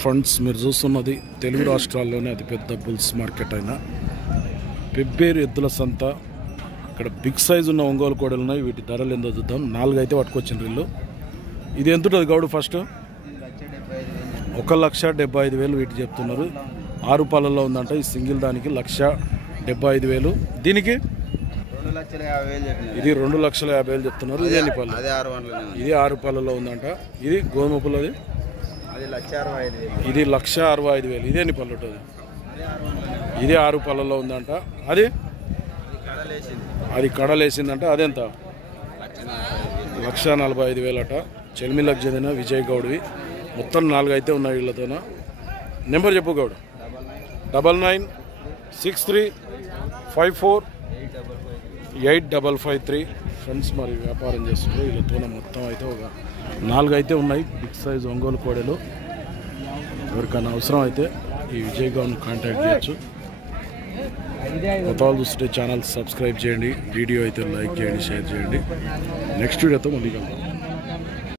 Friends మీరు చూస్తున్నది తెలుగు రాష్ట్రాల్లోనే అతిపెద్ద బుల్స్ మార్కెట్ అయిన పెబ్బేరు ఎద్దుల సంత. ఇక్కడ బిగ్ సైజు ఉన్న ఒంగోలు కోడలు ఉన్నాయి. వీటి ధరలు ఎంతో చూద్దాం. 4 అయితే పట్టుకొచ్చిన రీళ్ళు. ఇది ఎంత ఉంటుంది గౌడు? ఫస్ట్ 1,75,000 వీటి చెప్తున్నారు. 6 పాలల్లో ఉందంట. ఈ సింగిల్ దానికి 1,75,000. దీనికి ఇది 2,50,000 చెప్తున్నారు. ఇది ఎన్ని పళ్ళు? ఇది 6 పాలల్లో ఉందంట. ఇది గోధుమ పుల్లది. ఇది 1,65,000. ఇది ఎన్ని పళ్ళు ఉంటుంది? ఇది 6 పళ్ళల్లో ఉందంట. అది కడలేసిందంట. అదెంత? 1,45,000 అట. చెల్మిలకు చెందిన విజయ్ గౌడ్వి. మొత్తం 4 అయితే ఉన్నాయి వీళ్ళతోన. నెంబర్ చెప్పు గౌడ్. 9963548553. ఫ్రెండ్స్ మరి వ్యాపారం చేస్తున్నారు. వీళ్ళతోన మొత్తం అయితే ఒక 4 అయితే ఉన్నాయి బిగ్ సైజ్ ఒంగోలు కోడలు. ఎవరికైనా అవసరం అయితే ఈ విజయ్ గౌడ్ని కాంటాక్ట్ చేయొచ్చు. కొత్త వాళ్ళు చూస్తుంటే ఛానల్ సబ్స్క్రైబ్ చేయండి. వీడియో అయితే లైక్ చేయండి, షేర్ చేయండి. నెక్స్ట్ వీడియోతో మళ్ళీ కలుద్దాం.